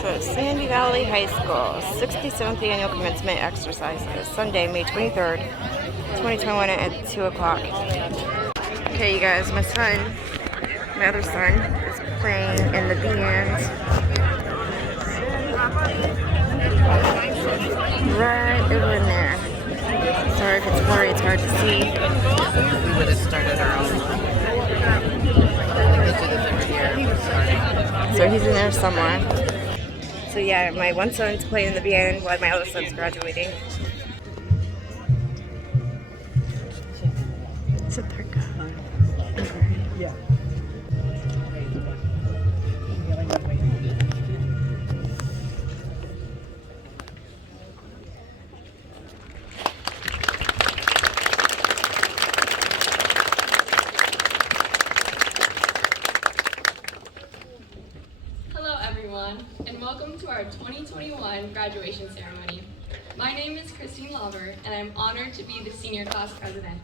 So Sandy Valley High School, 67th Annual Commencement Exercises, Sunday, May 23rd, 2021 at 2 o'clock. Okay, you guys, my other son, is playing in the band. Right over in there. Sorry if it's blurry, it's hard to see. We would have started our own. So he's in there somewhere. So yeah, my one son's playing in the band while my other son's graduating. Is it Turka? Yeah. And welcome to our 2021 graduation ceremony. My name is Christine Lauber, and I'm honored to be the senior class president.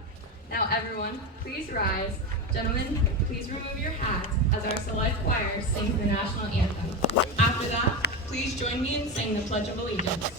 Now everyone, please rise. Gentlemen, please remove your hats as our select choir sings the national anthem. After that, please join me in saying the Pledge of Allegiance.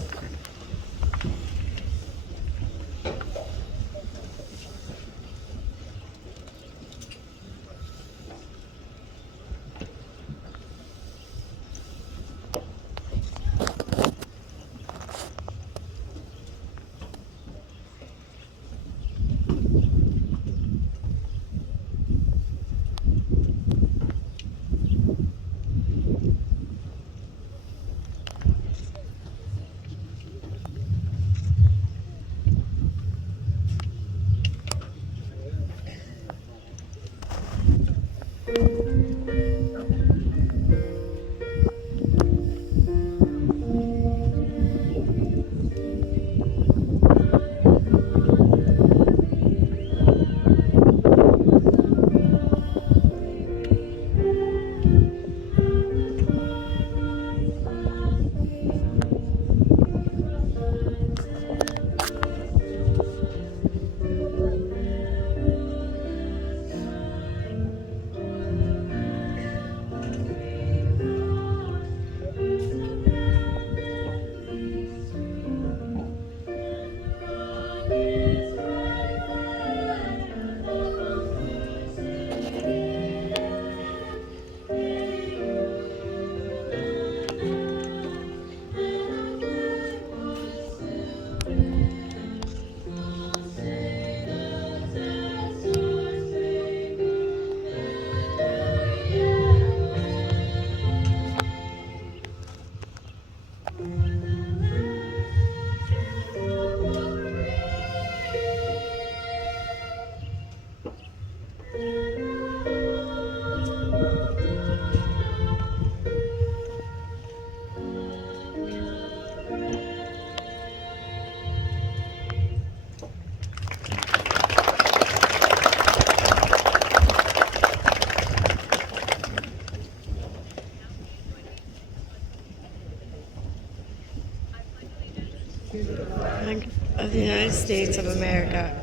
Of the United States of America,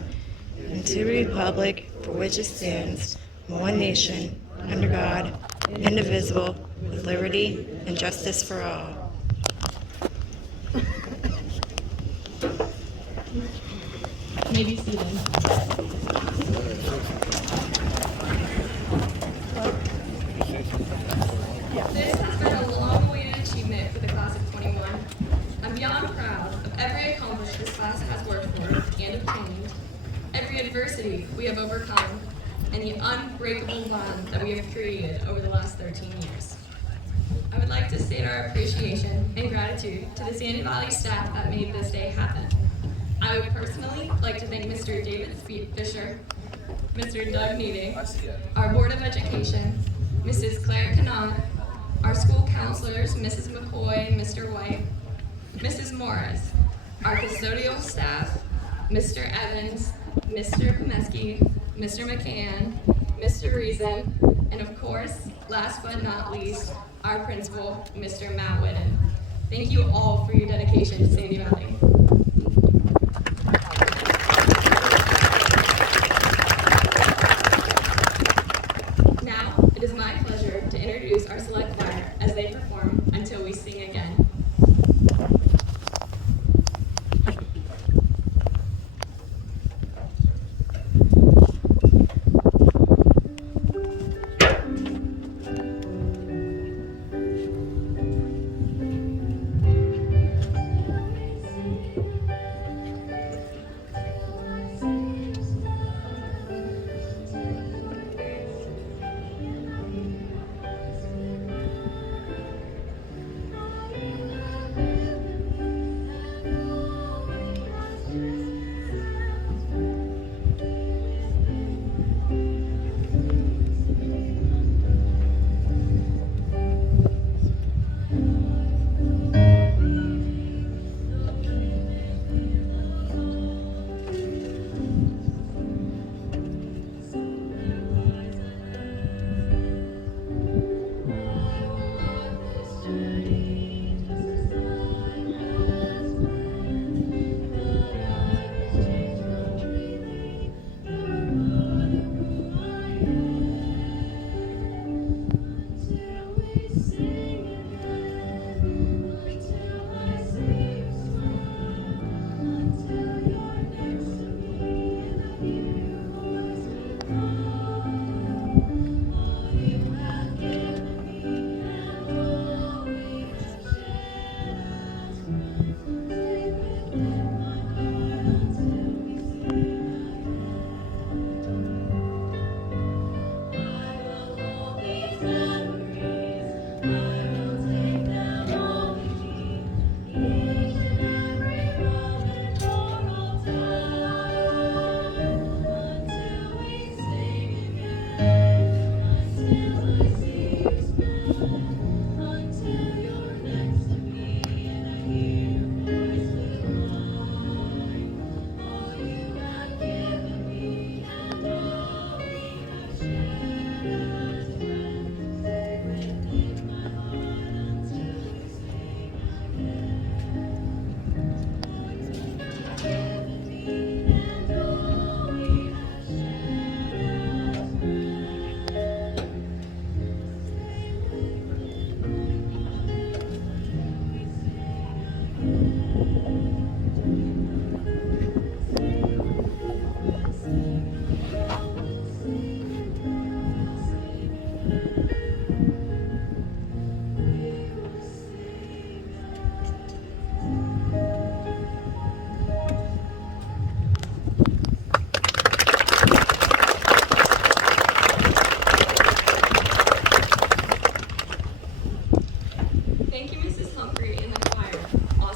and to the republic for which it stands, one nation, under God, indivisible, with liberty and justice for all. Maybe seated. This has been a long-awaited achievement for the class of 21. I'm beyond proud of every accomplishment this class has worked for and obtained, every adversity we have overcome, and the unbreakable bond that we have created over the last 13 years. I would like to state our appreciation and gratitude to the Sandy Valley staff that made this day happen. I would personally like to thank Mr. David Fisher, Mr. Doug Needing, our Board of Education, Mrs. Claire Cannon, our school counselors, Mrs. McCoy and Mr. White, Mrs. Morris, our custodial staff, Mr. Evans, Mr. Pomeski, Mr. McCann, Mr. Reason, and of course, last but not least, our principal, Mr. Matt Whitten. Thank you all for your dedication to Sandy Valley. Now, it is my pleasure to introduce our select choir as they perform Until We Sing Again.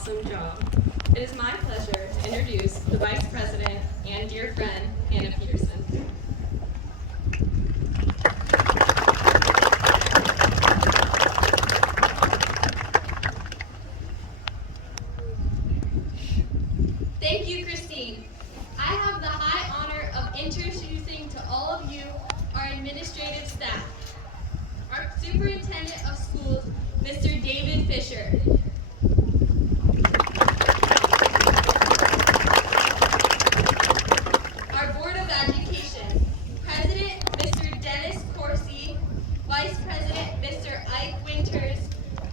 awesome job. It is my pleasure to introduce the Vice President and dear friend, Hannah Peterson. Thank you, Christine. I have the high honor of introducing to all of you our administrative staff. Our Superintendent of Schools, Mr. David Fisher. Our Board of Education, President, Mr. Dennis Corsi, Vice President, Mr. Ike Winters,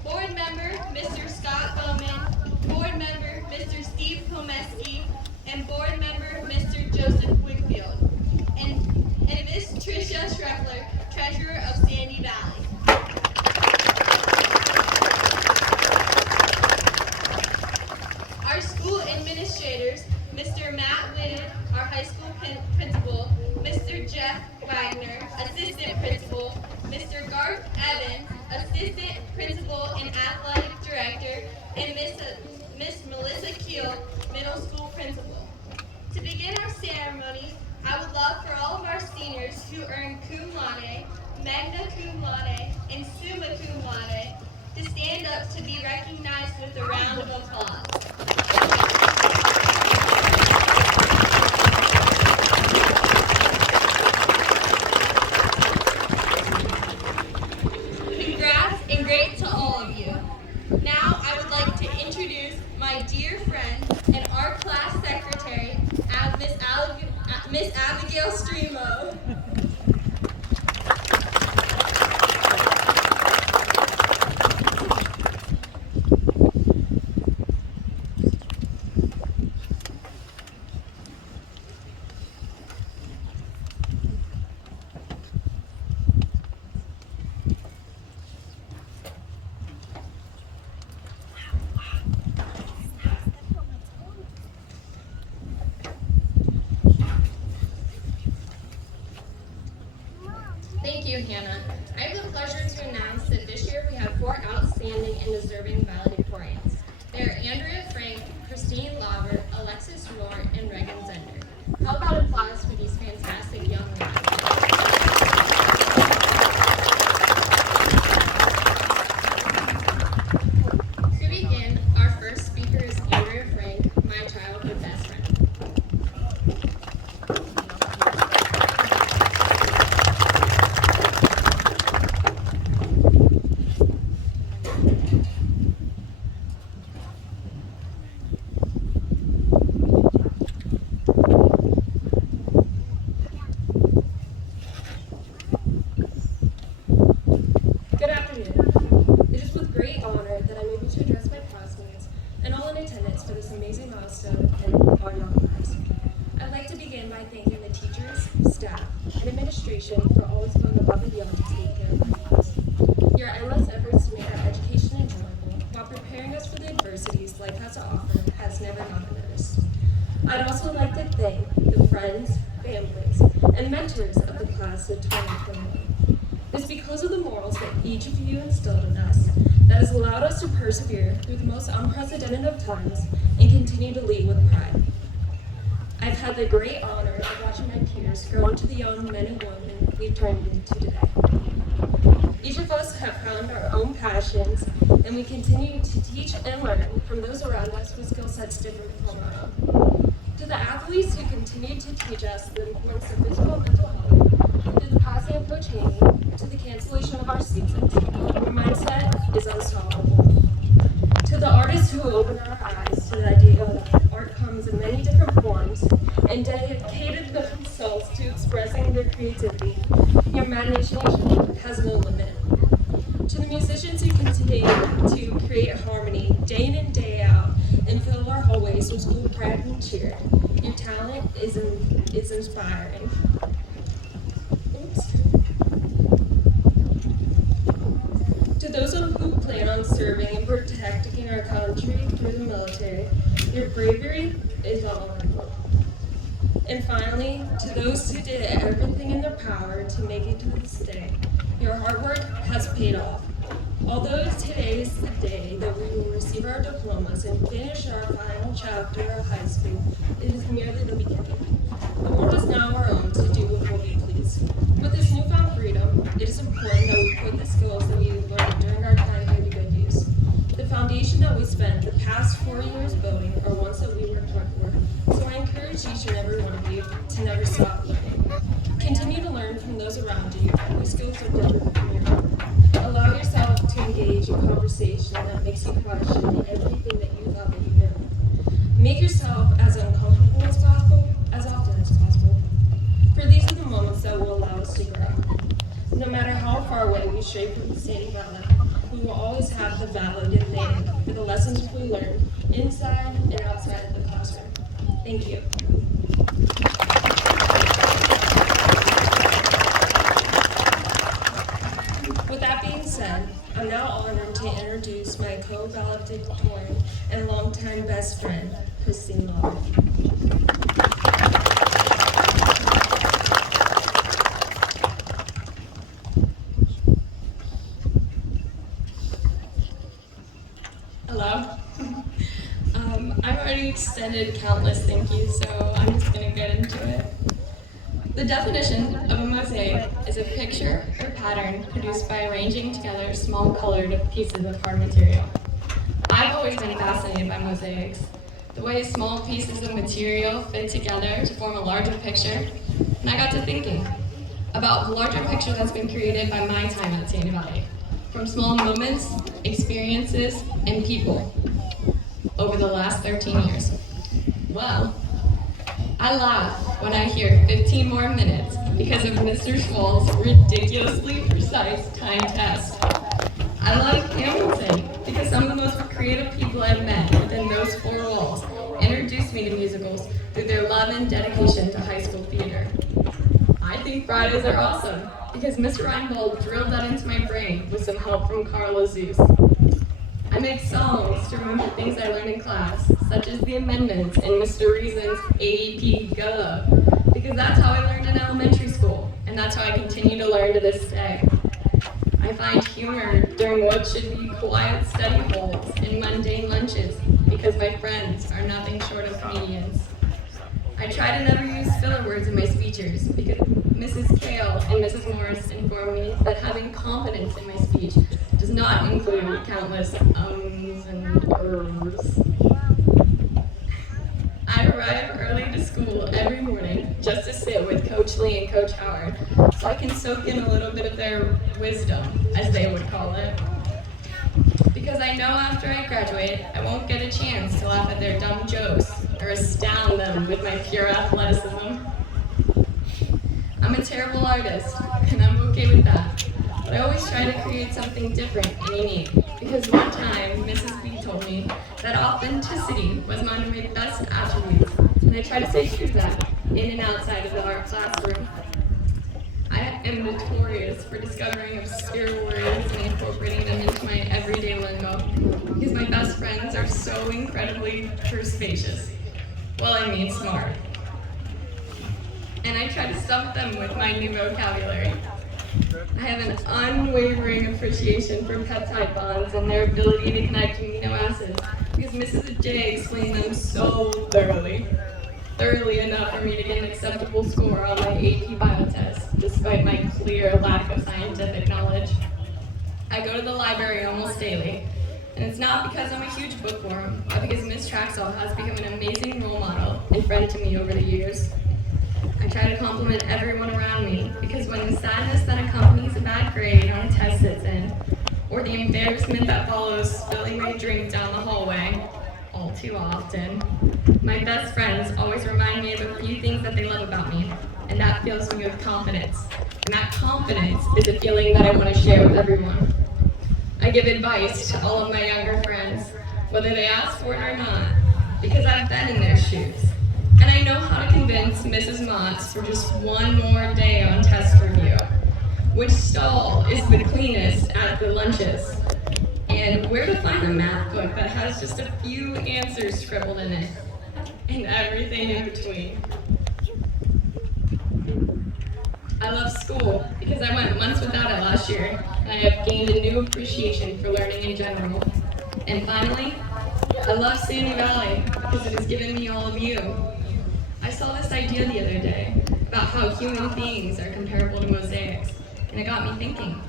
Board Member, Mr. Scott Bowman, Board Member, Mr. Steve Pomeski, and Board Member, Mr. Joseph Wickfield, and Miss Tricia Schreckler, Treasurer of Sandy Valley. Our school administrators, Mr. Matt Whitted, our high school principal, Mr. Jeff Wagner, assistant principal, Mr. Garth Evans, assistant principal and athletic director, and Miss Melissa Keel, middle school principal. To begin our ceremony, I would love for all of our seniors who earned cum laude, magna cum laude, and summa cum laude to stand up to be recognized with a round of applause. Congrats and great to all of you. Now I would like to introduce my dear friend and our class secretary, Miss Abigail Stremo. Thank you, Hannah. I have the pleasure to announce that this year we have 4 outstanding and deserving valedictorians. They are Andrea Frank, Christine Lauber, Alexis Rohr, and Reagan Zender. How about applause for these fantastic young women? To begin, our first speaker is Andrea Frank, my childhood best friend. Good afternoon. It is with great honor that I'm able to address my classmates and all in attendance for this amazing milestone in our young lives. I'd like to begin by thanking the teachers, staff, and administration for always going above and beyond to take care of our class. Your endless efforts to make our education enjoyable while preparing us for the adversities life has to offer has never gone unnoticed. I'd also like to thank the friends, families, and mentors of the class of 2021. It's because of the morals that each of you instilled in us that has allowed us to persevere through the most unprecedented of times and continue to lead with pride. I've had the great honor of watching my peers grow into the young men and women we've turned into today. Each of us have found our own passions, and we continue to teach and learn from those around us with skill sets different from our own. To the athletes who continue to teach us the importance of physical and mental health, through the passing of Coach Haney, to the cancellation of our seasons, our mindset is unstoppable. To the artists who opened our eyes to the idea that art comes in many different forms and dedicated themselves to expressing their creativity, your imagination has no limit. To the musicians who continue to create harmony day in and day out and fill our hallways with school pride and cheer, your talent is inspiring. To those who plan on serving and protecting our country through the military, your bravery is honorable. And finally, to those who did everything in their power to make it to this day, your hard work has paid off. Although today is the day that we will receive our diplomas and finish our final chapter of high school, it is merely the beginning. The world is now our own to do with what we please. With this newfound freedom, it is important that we put the skills that we learned during our time here to good use. The foundation that we spent the past 4 years building are ones that we worked hard for, so I encourage each and every one of you to never stop learning. Continue to learn from those around you whose skills are different from your own. Allow yourself to engage in conversation that makes you question everything that you thought that you knew. Make yourself as uncomfortable as possible, as often as possible. For these are the moments that will allow us to grow. No matter how far away we stray from the state of our life, we will always have the valid and name for the lessons we learned inside and outside of the classroom. Thank you. With that being said, I'm now honored to introduce my co-valedictorian and longtime best friend, Christine Lauder. Hello. I've already extended countless thank yous, so I'm just going to get into it. The definition of a mosaic is a picture or pattern produced by arranging together small colored pieces of hard material. I've always been fascinated by mosaics, the way small pieces of material fit together to form a larger picture, and I got to thinking about the larger picture that's been created by my time at Santa Valley, from small moments, experiences, and people over the last 13 years. Well, I laugh when I hear 15 more minutes because of Mr. Schwall's ridiculously precise time test. I like Hamilton because some of the most creative people I've met within those 4 walls introduced me to musicals through their love and dedication to high school theater. I think Fridays are awesome because Mr. Reinbold drilled that into my brain with some help from Carla Zeus. I make songs to remember things I learned in class, such as the amendments in Mr. Reason's AEP Go, because that's how I learned in elementary school, and that's how I continue to learn to this day. I find humor during what should be quiet study halls and mundane lunches, because my friends are nothing short of comedians. I try to never use filler words in my speeches, because Mrs. Kale and Mrs. Morris informed me that having confidence in my speech does not include countless ums and ers. I arrive early to school every morning just to sit with Coach Lee and Coach Howard so I can soak in a little bit of their wisdom, as they would call it. Because I know after I graduate, I won't get a chance to laugh at their dumb jokes or astound them with my pure athleticism. I'm a terrible artist, and I'm okay with that. But I always try to create something different and unique, because one time Mrs. B told me that authenticity was one of my best attributes, and I try to stay true to that in and outside of the art classroom. I am notorious for discovering obscure words and incorporating them into my everyday lingo, because my best friends are so incredibly perspicacious. Well, I mean smart. And I try to stump them with my new vocabulary. I have an unwavering appreciation for peptide bonds and their ability to connect amino acids, because Mrs. J explained them so thoroughly enough for me to get an acceptable score on my AP bio test, despite my clear lack of scientific knowledge. I go to the library almost daily, and it's not because I'm a huge bookworm, but because Miss Traxall has become an amazing role model and friend to me over the years. I try to compliment everyone around me, because when the sadness that accompanies a bad grade on a test sits in, or the embarrassment that follows spilling my drink down the hallway, all too often, my best friends always remind me of a few things that they love about me, and that fills me with confidence. And that confidence is a feeling that I want to share with everyone. I give advice to all of my younger friends, whether they ask for it or not, because I've been in their shoes. And I know how to convince Mrs. Motts for just one more day on test review. Which stall is the cleanest at the lunches? And where to find a math book that has just a few answers scribbled in it? And everything in between. I love school because I went months without it last year. and I have gained a new appreciation for learning in general. And finally, I love Sandy Valley because it has given me all of you. I saw this idea the other day about how human beings are comparable to mosaics, and it got me thinking.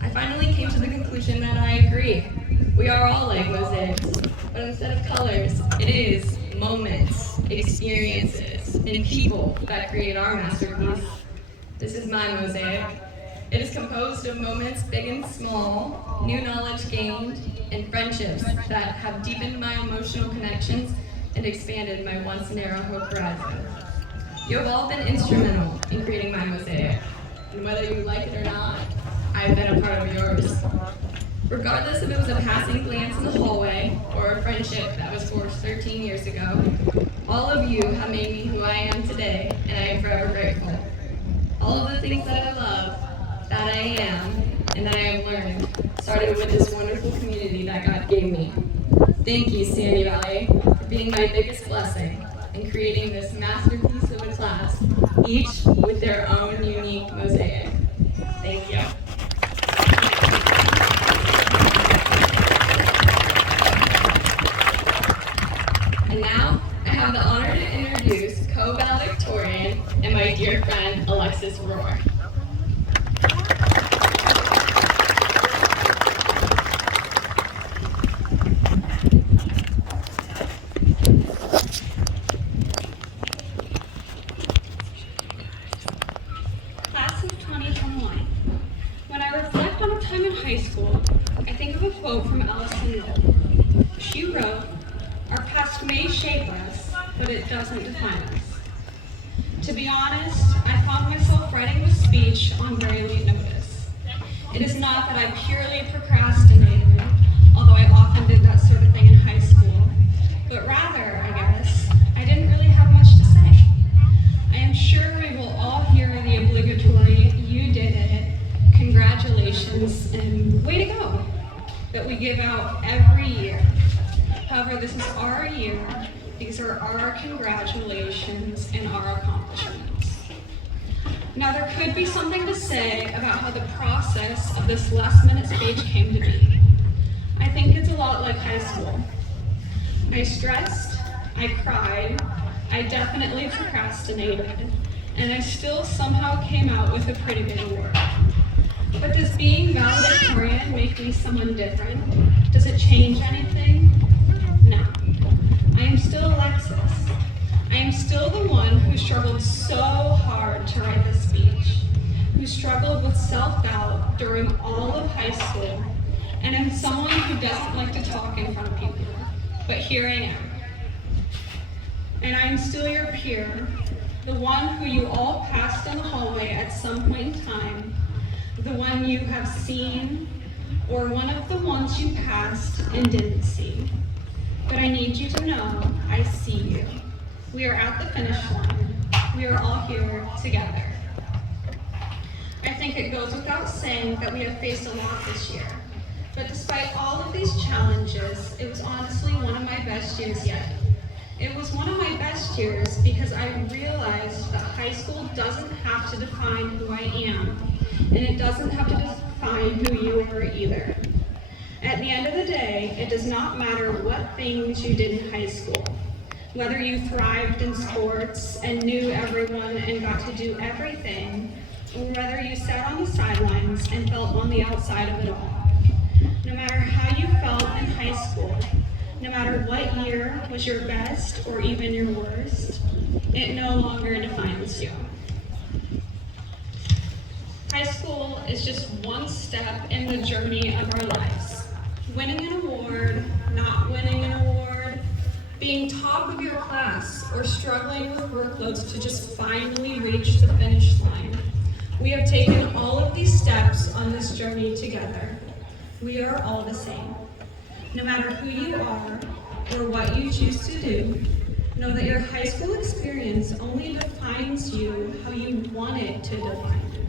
I finally came to the conclusion that I agree. We are all like mosaics, but instead of colors, it is moments, experiences, and people that create our masterpiece. This is my mosaic. It is composed of moments big and small, new knowledge gained, and friendships that have deepened my emotional connections and expanded my once narrow hope horizon. You have all been instrumental in creating my mosaic, and whether you like it or not, I have been a part of yours. Regardless if it was a passing glance in the hallway or a friendship that was forged 13 years ago, all of you have made me who I am today, and I am forever grateful. All of the things that I love, that I am, and that I have learned started with this wonderful community that God gave me. Thank you, Sandy Valley, for being my biggest blessing in creating this masterpiece of a class, each with their own unique mosaic. Thank you. And now, I have the honor to introduce co-valedictorian and my dear friend, Alexis Rohr. Class of 2021. When I reflect on a time in high school, I think of a quote from Allison Rowe. She wrote, "Our past may shape us, but it doesn't define us." To be honest, I found myself writing this speech on very late notice. It is not that I purely procrastinated, although I often did that sort of thing in high school, but rather, I guess, I didn't really have much to say. I am sure we will all hear the obligatory "you did it," "congratulations," and "way to go" that we give out every year. However, this is our year. These are our congratulations and our accomplishments. Now, there could be something to say about how the process of this last-minute speech came to be. I think it's a lot like high school. I stressed, I cried, I definitely procrastinated, and I still somehow came out with a pretty good award. But does being valedictorian make me someone different? Does it change anything? No. I am still Alexis. I am still the one who struggled so hard to write this speech, who struggled with self-doubt during all of high school, and am someone who doesn't like to talk in front of people. But here I am. And I am still your peer, the one who you all passed in the hallway at some point in time, the one you have seen, or one of the ones you passed and didn't see. But I need you to know I see you. We are at the finish line. We are all here together. I think it goes without saying that we have faced a lot this year. But despite all of these challenges, it was honestly one of my best years yet. It was one of my best years because I realized that high school doesn't have to define who I am, and it doesn't have to define who you are either. At the end of the day, it does not matter what things you did in high school, whether you thrived in sports and knew everyone and got to do everything, or whether you sat on the sidelines and felt on the outside of it all. No matter how you felt in high school, no matter what year was your best or even your worst, it no longer defines you. High school is just one step in the journey of our lives. Winning an award, not winning an award, being top of your class, or struggling with workloads to just finally reach the finish line. We have taken all of these steps on this journey together. We are all the same. No matter who you are or what you choose to do, know that your high school experience only defines you how you want it to define you.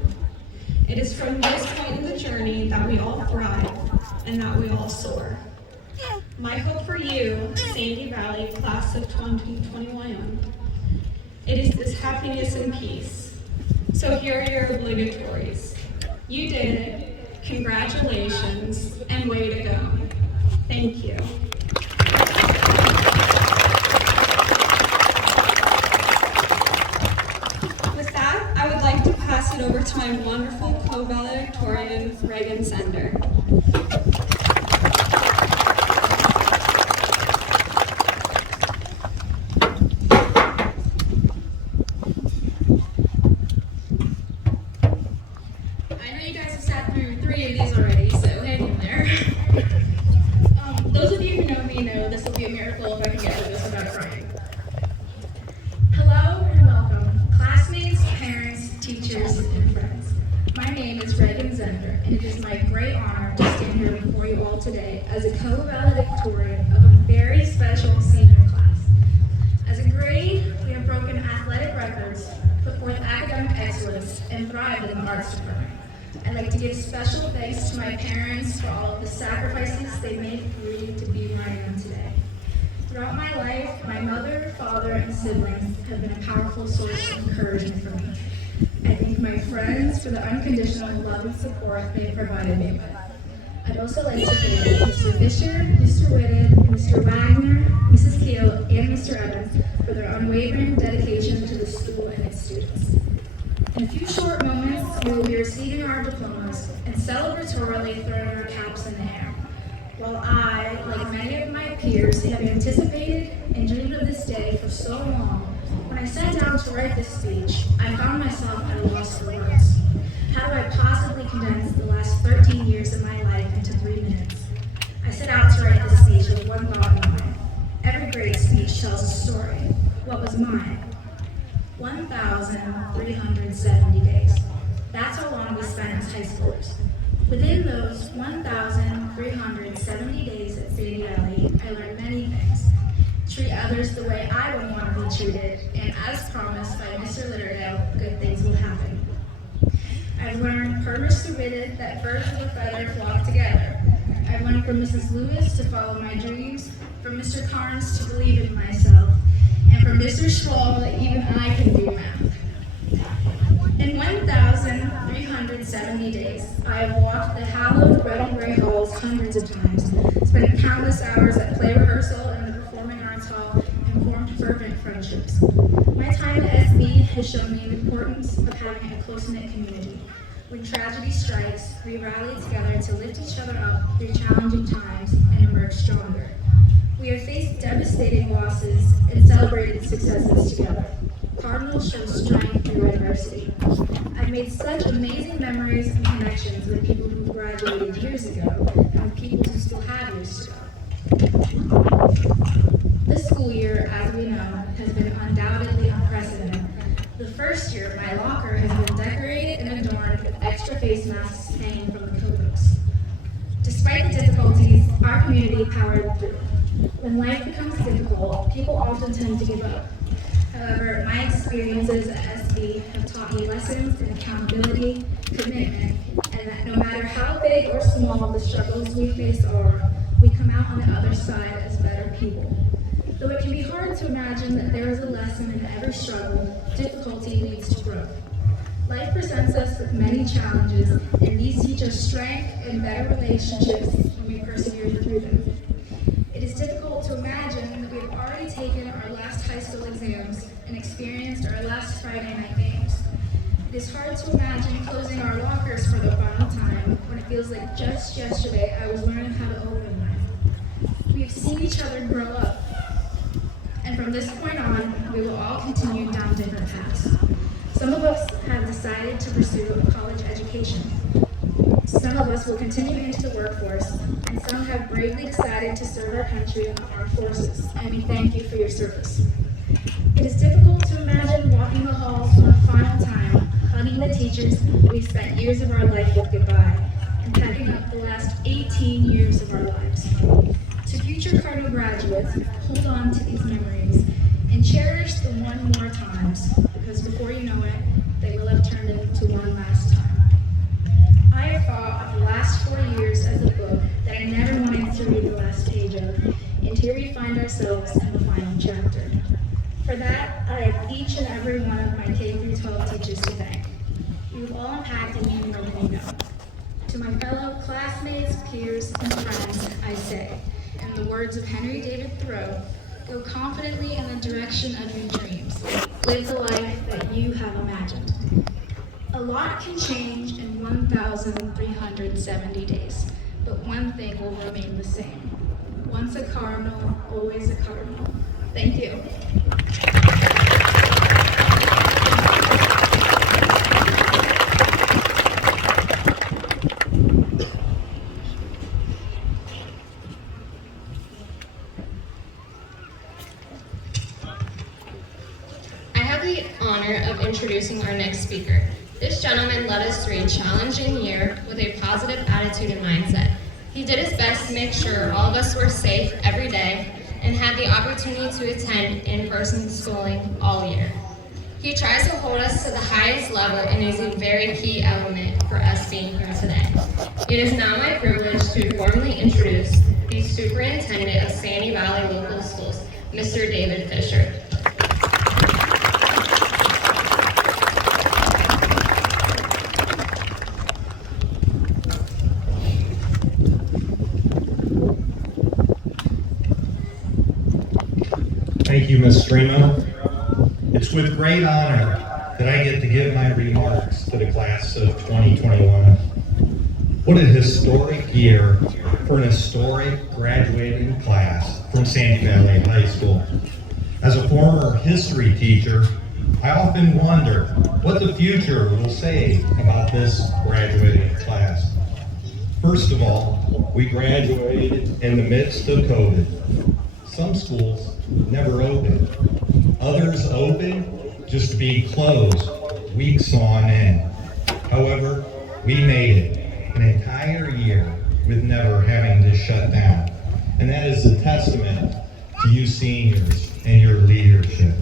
It is from this point in the journey that we all thrive and that we all soar. My hope for you, Sandy Valley, class of 2021, it is this happiness and peace. So here are your obligatories. You did it, congratulations, and way to go. Thank you. With that, I would like to pass it over to my wonderful co-valedictorian, Reagan Sender. I know you guys have sat through 3 of these already, so hang in there. Those of you who know me know this will be a miracle if I can get through this without crying. Hello and welcome, classmates, parents, teachers, and friends. My name is Reagan Zender, and it is my great honor to stand here before you all today as a co-valedictorian of a very special senior class. As a grade, we have broken athletic records, put forth academic excellence, and thrived in the arts department. I'd like to give special thanks to my parents for all of the sacrifices they made for me to be where I am today. Throughout my life, my mother, father, and siblings have been a powerful source of encouragement for me. I thank my friends for the unconditional love and support they have provided me with. I'd also like to thank Mr. Fisher, Mr. Whitted, Mr. Wagner, Mrs. Keel, and Mr. Evans for their unwavering dedication to the school and its students. In a few short moments, we will be receiving our diplomas and celebratorily throwing our caps in the air. While I, like many of my peers, have anticipated and dreamed of this day for so long, when I sat down to write this speech, I found myself at a loss for words. How do I possibly condense the last 13 years of my life into 3 minutes? I set out to write this speech with one thought in mind. Every great speech tells a story. What was mine? 1,370 days. That's how long we spent as high schoolers. Within those 1,370 days at Sadie Valley, I learned many things. Treat others the way I would want to be treated, and as promised by Mr. Litterdale, good things will happen. I've learned from Mr. Whitted that birds of a feather flock together. I've learned from Mrs. Lewis to follow my dreams, from Mr. Carnes to believe in myself, and from Mr. Schwall that even I can do math. In 1,370 days, I have walked the hallowed red and gray halls hundreds of times, spent countless hours at play rehearsal and the Performing Arts Hall, and formed fervent friendships. My time at SB has shown me the importance of having a close-knit community. When tragedy strikes, we rally together to lift each other up through challenging times and emerge stronger. We have faced devastating losses and celebrated successes together. Cardinals show strength through adversity. I've made such amazing memories and connections with people who graduated years ago and with people who still have years to go. This school year, as we know, has been undoubtedly unprecedented. The first year, my locker has been decorated and adorned with extra face masks hanging from the coat hooks. Despite the difficulties, our community powered through. When life becomes difficult, people often tend to give up. However, my experiences at SB have taught me lessons in accountability, commitment, and that no matter how big or small the struggles we face are, we come out on the other side as better people. Though it can be hard to imagine that there is a lesson in every struggle, difficulty leads to growth. Life presents us with many challenges, and these teach us strength and better relationships when we persevere through them. It is difficult to imagine that we have already taken our last high school exams and experienced our last Friday night games. It is hard to imagine closing our lockers for the final time when it feels like just yesterday I was learning how to open them. We have seen each other grow up, and from this point on, we will all continue down different paths. Some of us have decided to pursue a college education. Some of us will continue into the workforce, and some have bravely decided to serve our country in the armed forces, and we thank you for your service. It is difficult to imagine walking the halls for the final time, hugging the teachers we've spent years of our life with goodbye, and packing up the last 18 years of our lives. To future Cardinal graduates, hold on to these memories and cherish the one more times, because before you know it, they will have turned into one last time. I have thought of the last 4 years as a book that I never wanted to read the last page of, and here we find ourselves in the final chapter. For that, I have each and every one of my K-12 teachers to thank. You've all impacted me more than you know. To my fellow classmates, peers, and friends, I say, in the words of Henry David Thoreau, go confidently in the direction of your dreams. Live the life that you have imagined. A lot can change in 1,370 days, but one thing will remain the same. Once a cardinal, always a cardinal. Thank you. I have the honor of introducing our next speaker. This gentleman led us through a challenging year with a positive attitude and mindset. He did his best to make sure all of us were safe every day and had the opportunity to attend in-person schooling all year. He tries to hold us to the highest level and is a very key element for us being here today. It is now my privilege to formally introduce the Superintendent of Sandy Valley Local Schools, Mr. David Fisher. Thank you, Ms. Stremo. It's with great honor that I get to give my remarks to the class of 2021. What a historic year for an historic graduating class from Sandy Valley High School. As a former history teacher, I often wonder what the future will say about this graduating class. First of all, we graduated in the midst of COVID. Some schools never opened. Others opened just to be closed weeks on end. However, we made it an entire year with never having to shut down. And that is a testament to you seniors and your leadership.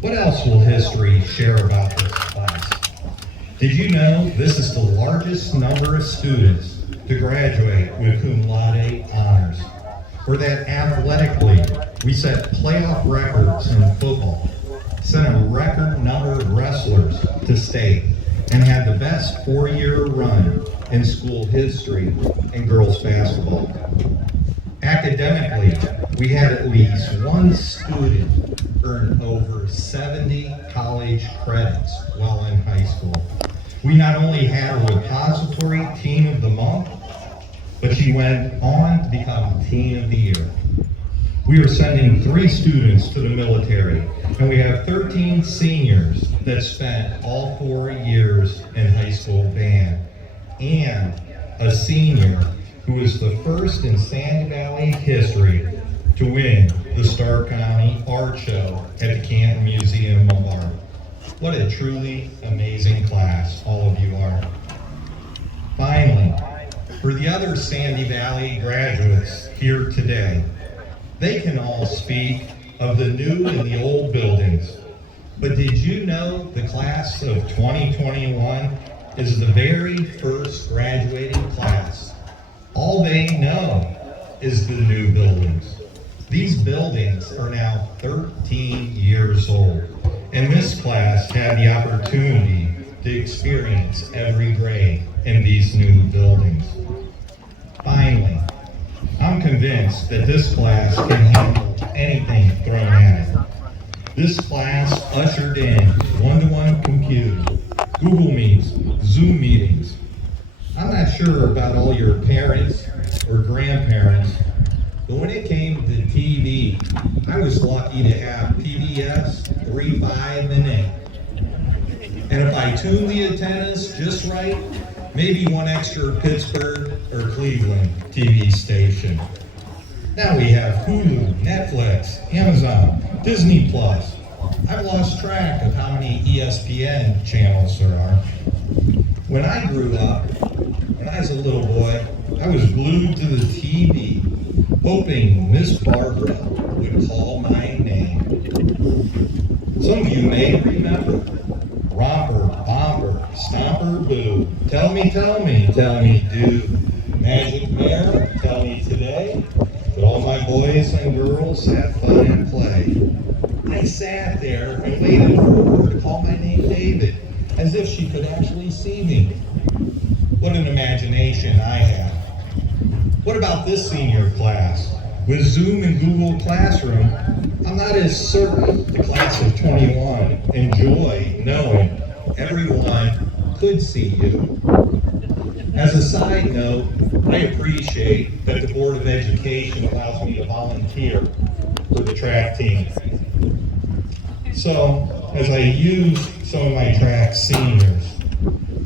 What else will history share about this class? Did you know this is the largest number of students to graduate with cum laude honors? Or that athletically, we set playoff records in football, sent a record number of wrestlers to state, and had the best four-year run in school history in girls basketball. Academically, we had at least one student earn over 70 college credits while in high school. We not only had a repository Teen of the Month, but she went on to become Teen of the Year. We are sending 3 students to the military, and we have 13 seniors that spent all 4 years in high school band, and a senior who is the first in Sandy Valley history to win the Stark County Art Show at the Canton Museum of Art. What a truly amazing class all of you are. Finally, for the other Sandy Valley graduates here today, they can all speak of the new and the old buildings. But did you know the class of 2021 is the very first graduating class? All they know is the new buildings. These buildings are now 13 years old, and this class had the opportunity to experience every grade in these new buildings. Finally, I'm convinced that this class can handle anything thrown at it. This class ushered in one-to-one computing, Google Meets, Zoom meetings. I'm not sure about all your parents or grandparents, but when it came to TV, I was lucky to have PBS 3, 5, and 8. And if I tuned the antennas just right, maybe one extra Pittsburgh or Cleveland TV station. Now we have Hulu, Netflix, Amazon, Disney Plus. I've lost track of how many ESPN channels there are. When I grew up, when I was a little boy, I was glued to the TV, hoping Miss Barbara would call my name. Some of you may remember Romper, Bomber, Stomper, Boo, Tell me, do. Magic Mare, tell me today that all my boys and girls have fun and play. I sat there and waited for her to call my name David, as if she could actually see me. What an imagination I have. What about this senior class? With Zoom and Google Classroom, I'm not as certain the class of 21 enjoy knowing everyone could see you. As a side note, I appreciate that the Board of Education allows me to volunteer for the track team. So, as I use some of my track seniors,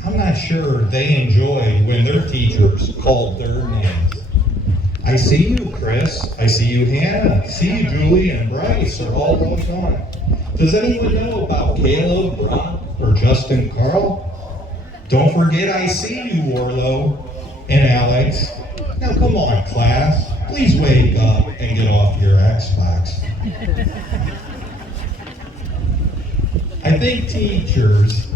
I'm not sure they enjoyed when their teachers called their names. I see you, Chris. I see you, Hannah. I see you, Julie and Bryce are all gone. Does anyone know about Caleb, Brock, or Justin Carl? Don't forget I see you, Orlo and Alex. Now come on, class. Please wake up and get off your Xbox. I think teachers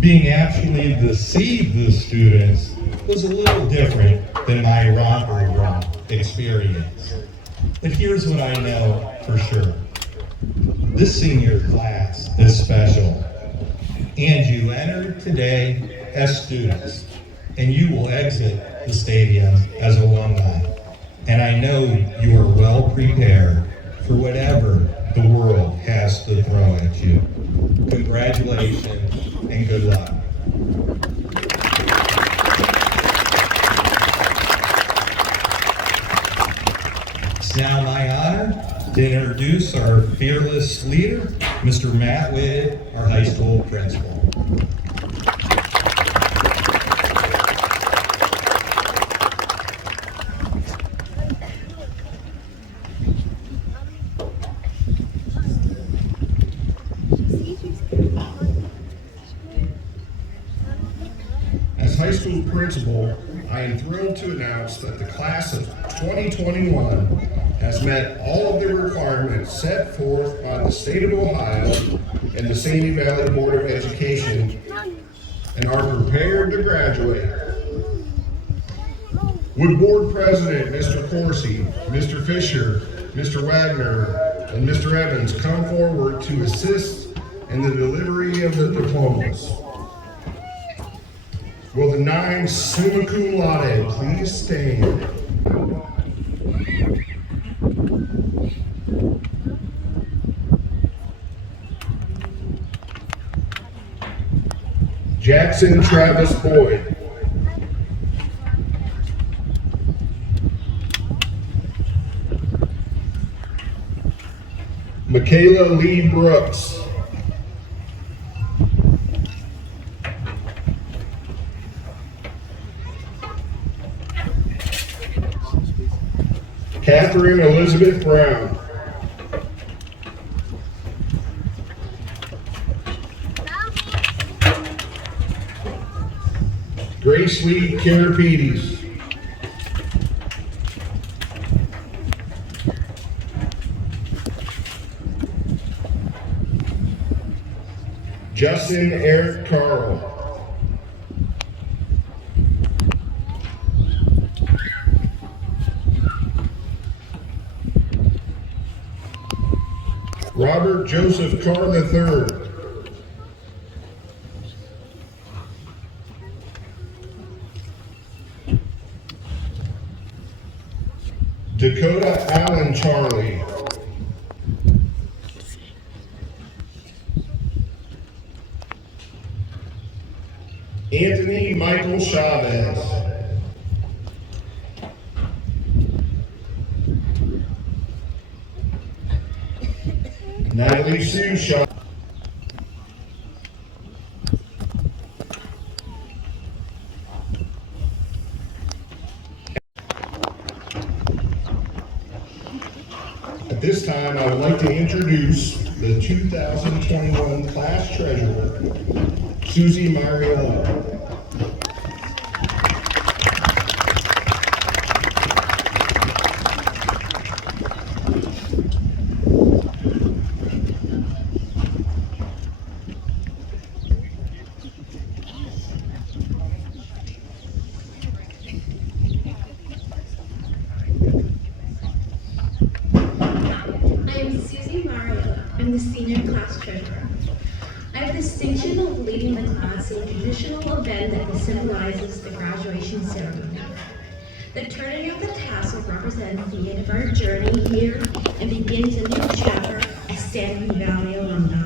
being actually deceive the students was a little different than my romper room experience. But here's what I know for sure. This senior class is special. And you entered today as students, and you will exit the stadium as alumni. And I know you are well prepared for whatever the world has to throw at you. Congratulations and good luck. It's now my honor to introduce our fearless leader, Mr. Matt Whitted, our high school principal. As high school principal, I am thrilled to announce that the class of 2021 has met all of the requirements set forth by the state of Ohio and the Sandy Valley Board of Education and are prepared to graduate. Would Board President Mr. Corsi, Mr. Fisher, Mr. Wagner, and Mr. Evans come forward to assist in the delivery of the diplomas? Will the 9 summa cum laude please stand? Jackson Travis Boyd. Michaela Lee Brooks. Catherine Elizabeth Brown. Grace Lee Carapides. Justin Eric Carl. Robert Joseph Carr III. Dakota Allen Charley. Anthony Michael Chavez. Natalie Sue Shaw. At this time, I would like to introduce the 2021 class treasurer, Susie Mariella. I'm the senior class treasurer. I have the distinction of leading the class in a traditional event that symbolizes the graduation ceremony. The turning of the tassel represents the end of our journey here and begins a new chapter as Stanton Valley alumni.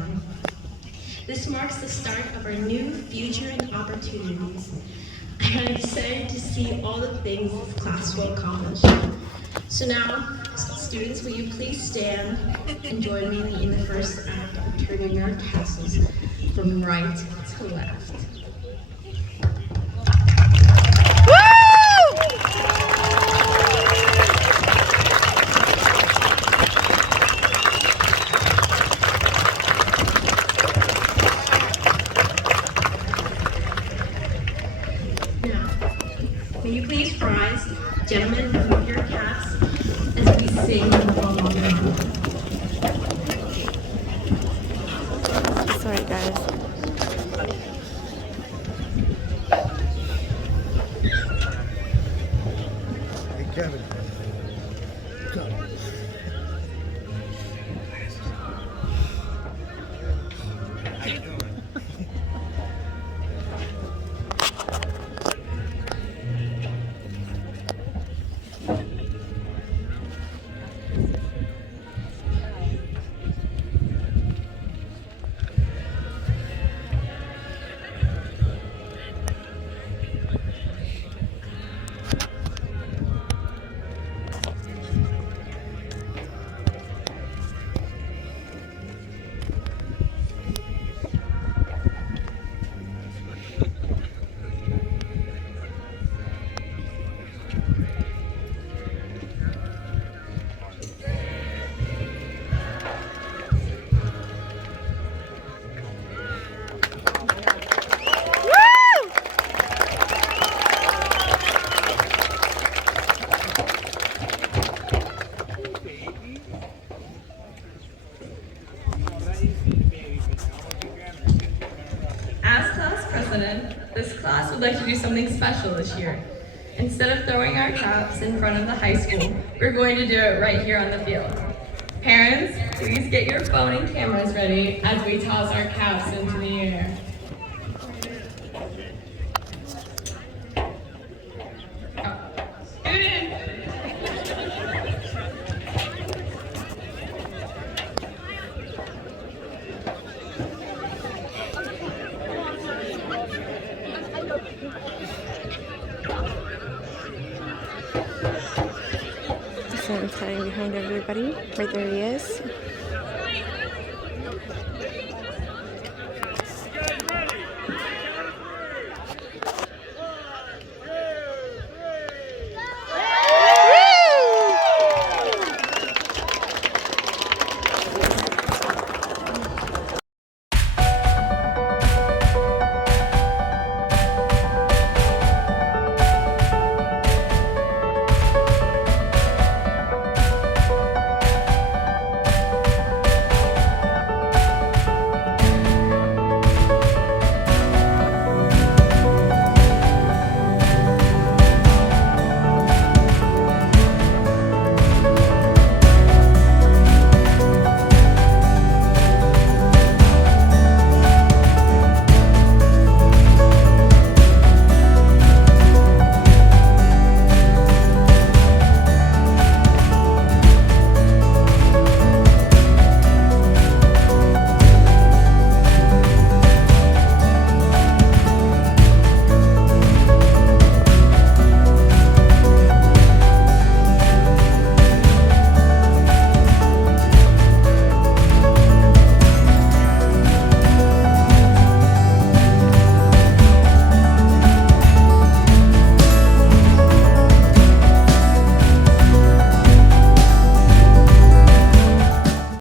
This marks the start of our new future and opportunities. I'm excited to see all the things this class will accomplish. So now, students, will you please stand and join me in the first act of turning our tassels from right to left. May you please rise, gentlemen, remove your caps as we sing the fall Sorry, guys. Hey, Kevin. This class would like to do something special this year. Instead of throwing our caps in front of the high school, we're going to do it right here on the field. Parents, please get your phone and cameras ready as we toss our caps into the air. So I'm standing behind everybody. Right there he is.